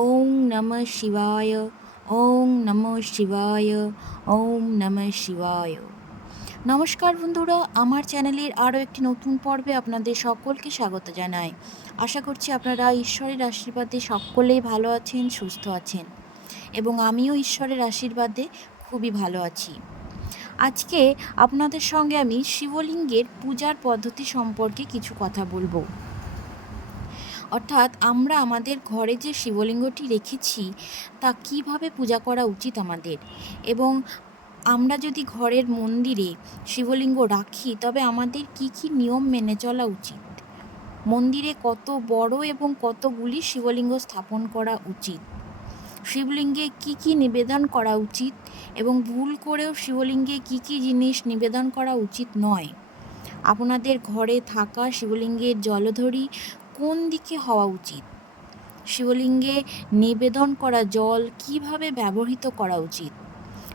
ওং নমঃ শিবায় ওং নমঃ শিবায় ওং নমঃ শিবায়। নমস্কার বন্ধুরা, আমার চ্যানেলের আরও একটি নতুন পর্বে আপনাদের সকলকে স্বাগত জানাই। আশা করছি আপনারা ঈশ্বরের আশীর্বাদে সকলেই ভালো আছেন, সুস্থ আছেন এবং আমিও ঈশ্বরের আশীর্বাদে খুবই ভালো আছি। আজকে আপনাদের সঙ্গে আমি শিবলিঙ্গের পূজার পদ্ধতি সম্পর্কে কিছু কথা বলব। অর্থাৎ আমরা আমাদের ঘরে যে শিবলিঙ্গটি রেখেছি, তা কীভাবে পূজা করা উচিত আমাদের? এবং আমরা যদি ঘরের মন্দিরে শিবলিঙ্গ রাখি, তবে আমাদের কি কি নিয়ম মেনে চলা উচিত? মন্দিরে কত বড় এবং কতগুলি শিবলিঙ্গ স্থাপন করা উচিত? শিবলিঙ্গে কি কি নিবেদন করা উচিত? এবং ভুল করেও শিবলিঙ্গে কি কি জিনিস নিবেদন করা উচিত নয়? আপনাদের ঘরে থাকা শিবলিঙ্গের জলধরি কোন দিকে হওয়া উচিত? শিবলিঙ্গে নিবেদন করা জল কীভাবে ব্যবহৃত করা উচিত?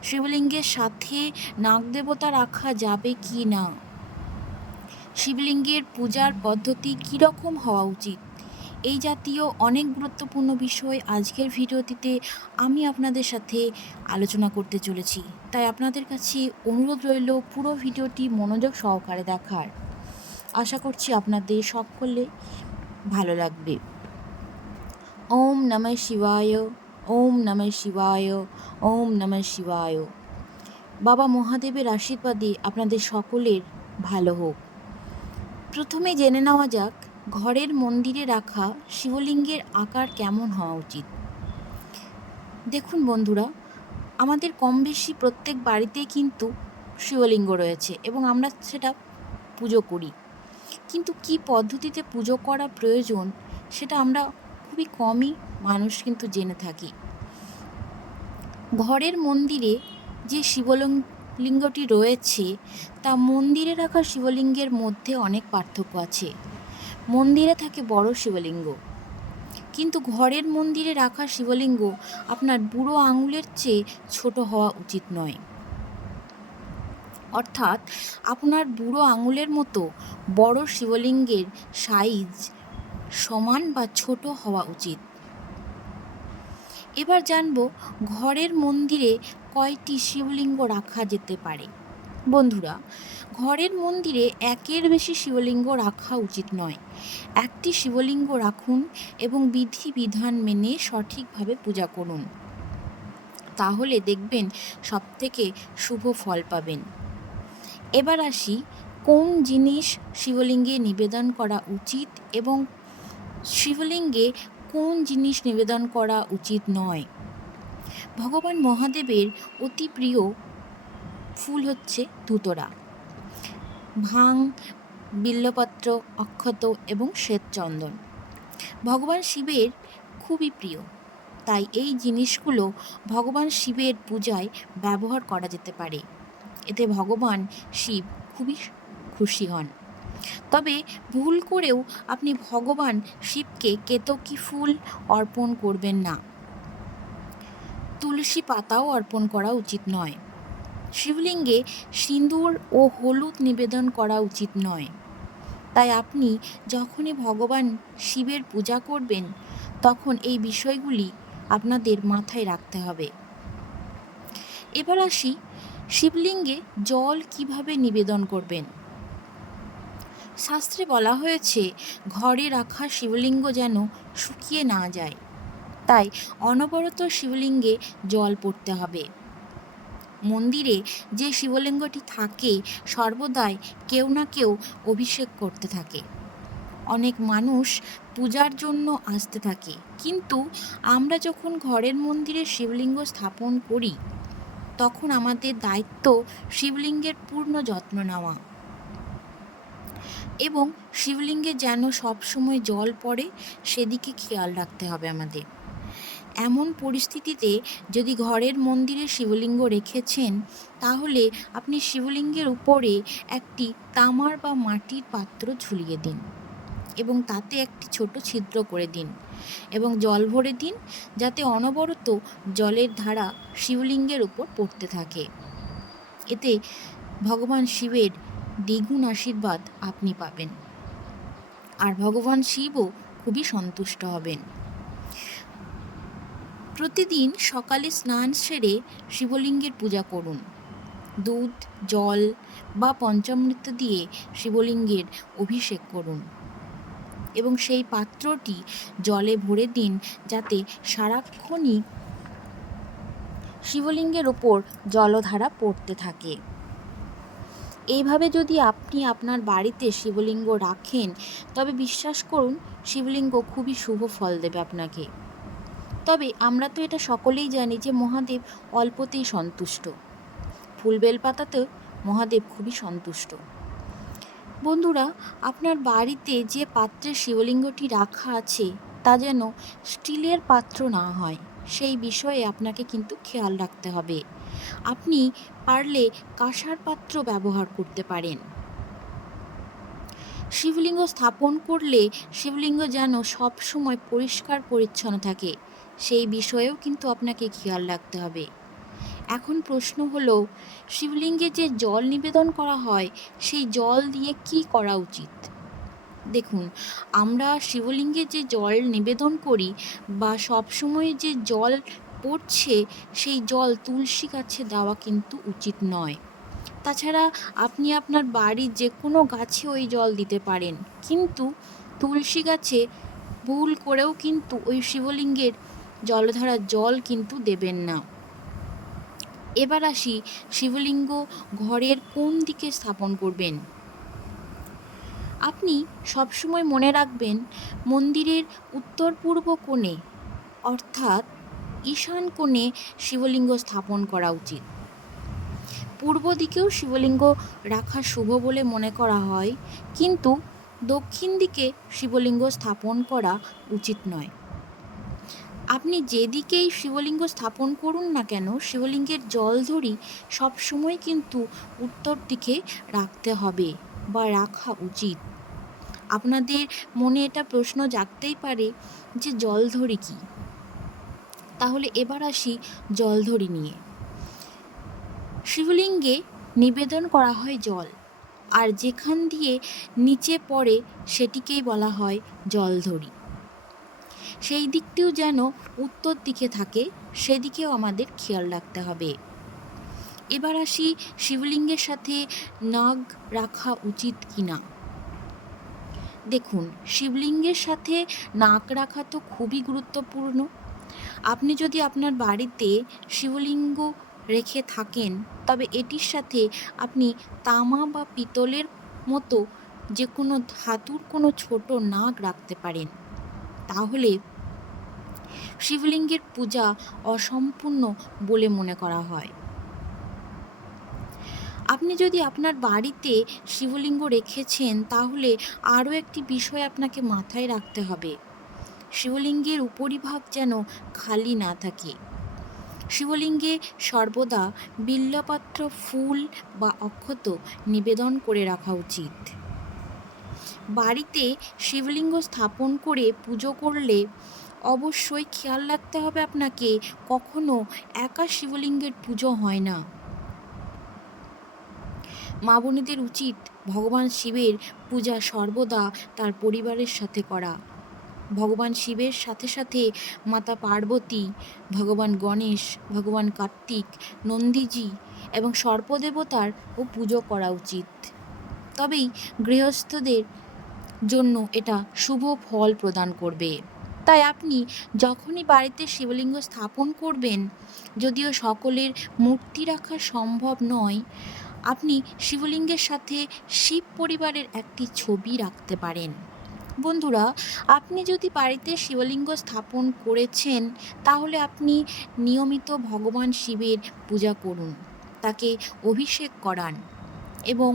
শিবলিঙ্গের সাথে নাগদেবতা রাখা যাবে কি না? শিবলিঙ্গের পূজার পদ্ধতি কীরকম হওয়া উচিত? এই জাতীয় অনেক গুরুত্বপূর্ণ বিষয় আজকের ভিডিওটিতে আমি আপনাদের সাথে আলোচনা করতে চলেছি। তাই আপনাদের কাছে অনুরোধ রইল পুরো ভিডিওটি মনোযোগ সহকারে দেখার। আশা করছি আপনাদের সকলে ভালো লাগবে। ওম নমঃ শিবায়, ওম নমঃ শিবায়, ওম নমঃ শিবায়। বাবা মহাদেবের আশীর্বাদে আপনাদের সকলের ভালো হোক। প্রথমে জেনে নেওয়া যাক, ঘরের মন্দিরে রাখা শিবলিঙ্গের আকার কেমন হওয়া উচিত? দেখুন বন্ধুরা, আমাদের কম বেশি প্রত্যেক বাড়িতেই কিন্তু শিবলিঙ্গ রয়েছে এবং আমরা সেটা পুজো করি। কিন্তু কি পদ্ধতিতে পুজো করা প্রয়োজন, সেটা আমরা খুবই কমই মানুষ কিন্তু জেনে থাকি। ঘরের মন্দিরে যে শিবলিঙ্গটি রয়েছে, তা মন্দিরে রাখা শিবলিঙ্গের মধ্যে অনেক পার্থক্য আছে। মন্দিরে থাকে বড় শিবলিঙ্গ। কিন্তু ঘরের মন্দিরে রাখা শিবলিঙ্গ আপনার বুড়ো আঙুলের চেয়ে ছোট হওয়া উচিত নয়। অর্থাৎ আপনার বুড়ো আঙুলের মতো বড় শিবলিঙ্গের সাইজ সমান বা ছোট হওয়া উচিত। এবার জানব ঘরের মন্দিরে কয়টি শিবলিঙ্গ রাখা যেতে পারে। বন্ধুরা, ঘরের মন্দিরে একের বেশি শিবলিঙ্গ রাখা উচিত নয়। একটি শিবলিঙ্গ রাখুন এবং বিধি বিধান মেনে সঠিকভাবে পূজা করুন। তাহলে দেখবেন সবথেকে শুভ ফল পাবেন। এবার আসি কোন জিনিস শিবলিঙ্গে নিবেদন করা উচিত এবং শিবলিঙ্গে কোন জিনিস নিবেদন করা উচিত নয়? ভগবান মহাদেবের অতি প্রিয় ফুল হচ্ছে ধুতরা। ভাং বিল্লপত্র, অক্ষত এবং শ্বেতচন্দন। ভগবান শিবের খুবই প্রিয়। তাই এই জিনিসগুলো ভগবান শিবের পূজায় ব্যবহার করা যেতে পারে। এতে ভগবান শিব খুবই খুশি হন। তবে ভুল করেও আপনি ভগবান শিবকে কেতকী ফুল অর্পণ করবেন না। তুলসী পাতাও অর্পণ করা উচিত নয়। শিবলিঙ্গে সিঁদুর ও হলুদ নিবেদন করা উচিত নয়। তাই আপনি যখনই ভগবান শিবের পূজা করবেন, তখন এই বিষয়গুলি আপনাদের মাথায় রাখতে হবে। এবার আসি শিবলিঙ্গে জল কীভাবে নিবেদন করবেন? শাস্ত্রে বলা হয়েছে, ঘরে রাখা শিবলিঙ্গ যেন শুকিয়ে না যায়। তাই অনবরত শিবলিঙ্গে জল পড়তে হবে। মন্দিরে যে শিবলিঙ্গটি থাকে, সর্বদাই কেউ না কেউ অভিষেক করতে থাকে। অনেক মানুষ পূজার জন্য আসতে থাকে। কিন্তু আমরা যখন ঘরের মন্দিরে শিবলিঙ্গ স্থাপন করি তখন আমাদের দায়িত্ব শিবলিঙ্গের পূর্ণ যত্ন নেওয়া। এবং শিবলিঙ্গে যেন সবসময় জল পড়ে, সেদিকে খেয়াল রাখতে হবে আমাদের। এমন পরিস্থিতিতে যদি ঘরের মন্দিরে শিবলিঙ্গ রেখেছেন, তাহলে আপনি শিবলিঙ্গের উপরে একটি তামার বা মাটির পাত্র ঝুলিয়ে দিন। এবং তাতে একটি ছোট ছিদ্র করে দিন এবং জল ভরে দিন যাতে অনবরত জলের ধারা শিবলিঙ্গের উপর পড়তে থাকে। এতে ভগবান শিবের দ্বিগুণ আশীর্বাদ আপনি পাবেন আর ভগবান শিবও খুবই সন্তুষ্ট হবেন। প্রতিদিন সকালে স্নান সেরে শিবলিঙ্গের পূজা করুন। দুধ, জল বা পঞ্চামৃত দিয়ে শিবলিঙ্গের অভিষেক করুন। এবং সেই পাত্রটি জলে ভরে দিন যাতে সারাক্ষণই শিবলিঙ্গের ওপর জলধারা পড়তে থাকে। এইভাবে যদি আপনি আপনার বাড়িতে শিবলিঙ্গ রাখেন, তবে বিশ্বাস করুন, শিবলিঙ্গ খুবই শুভ ফল দেবে আপনাকে। তবে আমরা তো এটা সকলেই জানি যে মহাদেব অল্পতেই সন্তুষ্ট। ফুল বেলপাতাতেও মহাদেব খুবই সন্তুষ্ট। বন্ধুরা, আপনার বাড়িতে যে পাত্রে শিবলিঙ্গটি রাখা আছে, তা যেন স্টিলের পাত্র না হয়, সেই বিষয়ে আপনাকে কিন্তু খেয়াল রাখতে হবে। আপনি পারলে কাঁসার পাত্র ব্যবহার করতে পারেন। শিবলিঙ্গ স্থাপন করলে শিবলিঙ্গ যেন সবসময় পরিষ্কার পরিচ্ছন্ন থাকে, সেই বিষয়েও কিন্তু আপনাকে খেয়াল রাখতে হবে। এখন প্রশ্ন হলো, শিবলিঙ্গে যে জল নিবেদন করা হয়, সেই জল দিয়ে কি করা উচিত? দেখুন, আমরা শিবলিঙ্গে যে জল নিবেদন করি বা সবসময় যে জল পড়ছে, সেই জল তুলসী গাছে দেওয়া কিন্তু উচিত নয়। তাছাড়া আপনি আপনার বাড়ির যে কোনো গাছে ওই জল দিতে পারেন। কিন্তু তুলসী গাছে ভুল করেও কিন্তু ওই শিবলিঙ্গের জলধারার জল কিন্তু দেবেন না। এবার আসি শিবলিঙ্গ ঘরের কোন দিকে স্থাপন করবেন? আপনি সবসময় মনে রাখবেন মন্দিরের উত্তর পূর্ব কোণে, অর্থাৎ ঈশান কোণে শিবলিঙ্গ স্থাপন করা উচিত। পূর্ব দিকেও শিবলিঙ্গ রাখা শুভ বলে মনে করা হয়, কিন্তু দক্ষিণ দিকে শিবলিঙ্গ স্থাপন করা উচিত নয়। আপনি যেদিকেই শিবলিঙ্গ স্থাপন করুন না কেন, শিবলিঙ্গের জলধরি সবসময় কিন্তু উত্তর দিকে রাখতে হবে বা রাখা উচিত। আপনাদের মনে এটা প্রশ্ন জাগতেই পারে যে জলধরি কী? তাহলে এবার আসি জলধরি নিয়ে। শিবলিঙ্গে নিবেদন করা হয় জল, আর যেখান দিয়ে নিচে পড়ে সেটিকেই বলা হয় জলধরি সেই দিকটিও যেন উত্তর দিকে থাকে, সেদিকেও আমাদের খেয়াল রাখতে হবে। এবার আসি শিবলিঙ্গের সাথে নাগ রাখা উচিত কি না দেখুন, শিবলিঙ্গের সাথে নাক রাখা তো খুবই গুরুত্বপূর্ণ। আপনি যদি আপনার বাড়িতে শিবলিঙ্গ রেখে থাকেন, তবে এটির সাথে আপনি তামা বা পিতলের মতো যে কোনো ধাতুর কোনো ছোট নাগ রাখতে পারেন। তাহলে শিবলিঙ্গের পূজা অসম্পূর্ণ বলে মনে করা হয়। আপনি যদি আপনার বাড়িতে শিবলিঙ্গ রেখেছেন, তাহলে আরও একটি বিষয় আপনাকে মাথায় রাখতে হবে। শিবলিঙ্গের উপরিভাগ যেন খালি না থাকে। শিবলিঙ্গে সর্বদা বিল্লপাত্র ফুল বা অক্ষত নিবেদন করে রাখা উচিত। বাড়িতে শিবলিঙ্গ স্থাপন করে পুজো করলে অবশ্যই খেয়াল রাখতে হবে আপনাকে, কখনো একা শিবলিঙ্গের পুজো হয় না। মা বোনেদের উচিত ভগবান শিবের পূজা সর্বদা তার পরিবারের সাথে করা। ভগবান শিবের সাথে সাথে মাতা পার্বতী, ভগবান গণেশ, ভগবান কার্তিক, নন্দীজি এবং সর্পদেবতার ও পুজো করা উচিত। তবেই গৃহস্থদের জন্য এটা শুভ ফল প্রদান করবে। তাই আপনি যখনই বাড়িতে শিবলিঙ্গ স্থাপন করবেন, যদিও সকলের মূর্তি রাখা সম্ভব নয়, আপনি শিবলিঙ্গের সাথে শিব পরিবারের একটি ছবি রাখতে পারেন। বন্ধুরা, আপনি যদি বাড়িতে শিবলিঙ্গ স্থাপন করেছেন, তাহলে আপনি নিয়মিত ভগবান শিবের পূজা করুন, তাকে অভিষেক করান। এবং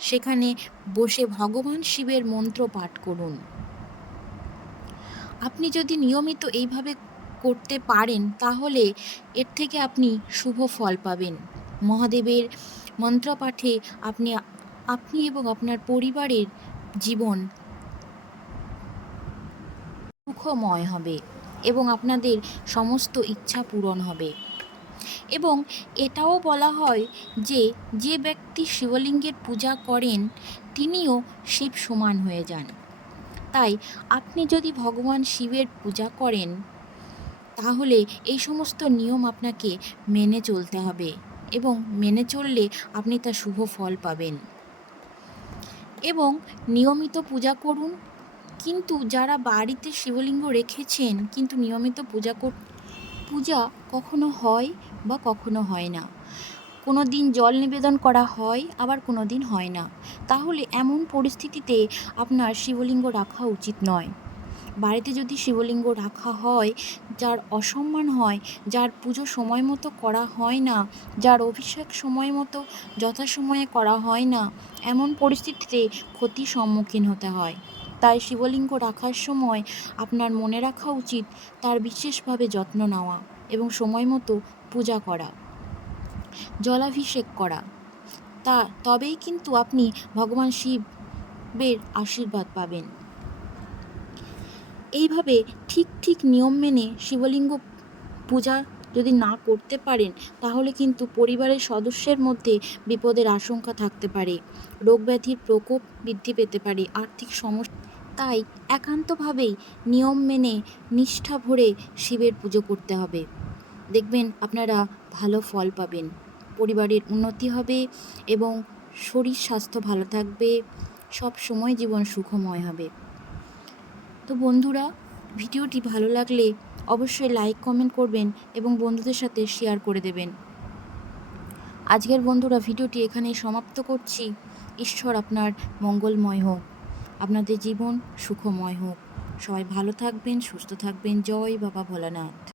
সেখানে বসে ভগবান শিবের মন্ত্র পাঠ করুন। আপনি যদি নিয়মিত এইভাবে করতে পারেন, তাহলে এর থেকে আপনি শুভ ফল পাবেন। মহাদেবের মন্ত্রপাঠে আপনি আপনি এবং আপনার পরিবারের জীবন সুখময় হবে এবং আপনাদের সমস্ত ইচ্ছা পূরণ হবে। এবং এটাও বলা হয় যে যে ব্যক্তি শিবলিঙ্গের পূজা করেন, তিনিও শিব সমান হয়ে যান। তাই আপনি যদি ভগবান শিবের পূজা করেন, তাহলে এই সমস্ত নিয়ম আপনাকে মেনে চলতে হবে এবং মেনে চললে আপনি তার শুভ ফল পাবেন। এবং নিয়মিত পূজা করুন, কিন্তু যারা বাড়িতে শিবলিঙ্গ রেখেছেন, কিন্তু নিয়মিত পূজা কর পূজা কখনো হয় বা কখনো হয় না। কোনো দিন জল নিবেদন করা হয়, আবার কোনো দিন হয় না। তাহলে এমন পরিস্থিতিতে আপনার শিবলিঙ্গ রাখা উচিত নয়। বাড়িতে যদি শিবলিঙ্গ রাখা হয়, যার অসম্মান হয়, যার পুজো সময় মতো করা হয় না, যার অভিষেক সময় মতো যথাসময়ে করা হয় না, এমন পরিস্থিতিতে ক্ষতির সম্মুখীন হতে হয়। তাই শিবলিঙ্গ রাখার সময় আপনার মনে রাখা উচিত তার বিশেষভাবে যত্ন নেওয়া এবং সময় মতো পূজা করা, জলাভিষেক করা। তা, তবেই কিন্তু আপনি ভগবান শিবের আশীর্বাদ পাবেন। এইভাবে ঠিক ঠিক নিয়ম মেনে শিবলিঙ্গ পূজা যদি না করতে পারেন, তাহলে কিন্তু পরিবারের সদস্যের মধ্যে বিপদের আশঙ্কা থাকতে পারে রোগ ব্যাধির প্রকোপ বৃদ্ধি পেতে পারে, আর্থিক সমস্যা তাই একান্তভাবেই নিয়ম মেনে নিষ্ঠা ভরে শিবের পুজো করতে হবে। দেখবেন আপনারা ভালো ফল পাবেন, পরিবারের উন্নতি হবে এবং শরীর স্বাস্থ্য ভালো থাকবে, সব সময় জীবন সুখময় হবে। তো বন্ধুরা, ভিডিওটি ভালো লাগলে অবশ্যই লাইক, কমেন্ট করবেন এবং বন্ধুদের সাথে শেয়ার করে দেবেন। আজকের বন্ধুরা, ভিডিওটি এখানেই সমাপ্ত করছি। ঈশ্বর আপনার মঙ্গলময় হোক। আপনাদের জীবন সুখময় হোক। সবাই ভালো থাকবেন সুস্থ থাকবেন। জয় বাবা ভোলানাথ।